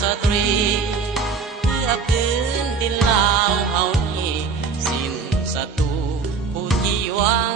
สตรีเพื่อพื้นดินลาวเฮานี้สิ้นศัตรูผู้ที่หวัง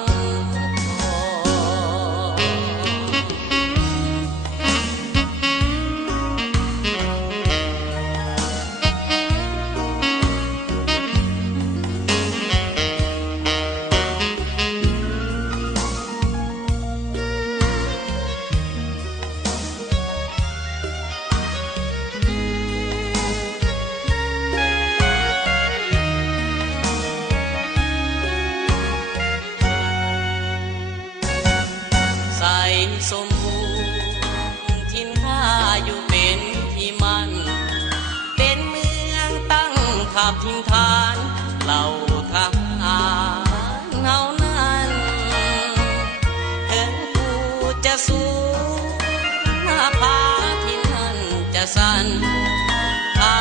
สมบูรณ์ทินข้าอยู่เป็นที่มันเป็นเมืองตั้งทัพทิงฐานเหล่าทหารเฮานั้นถึงผู้จะสู้หน้าผาที่นั่นจะสั่นข้า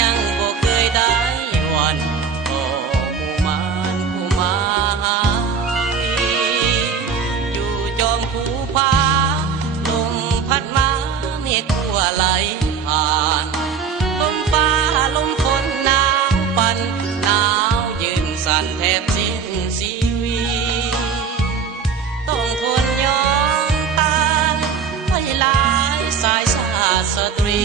ยังบ่เคยได้วันต่อหมู่มารผู้มาหาอยู่จอมภูผาลมพัดมาเมฆทั่วไหลผ่านลมฟ้าลมฝนหนาวปั่นหนาวยืนสั่นแทบสิ้นชีวิตต้องทนยอมตายให้หลายสายชาติสตรี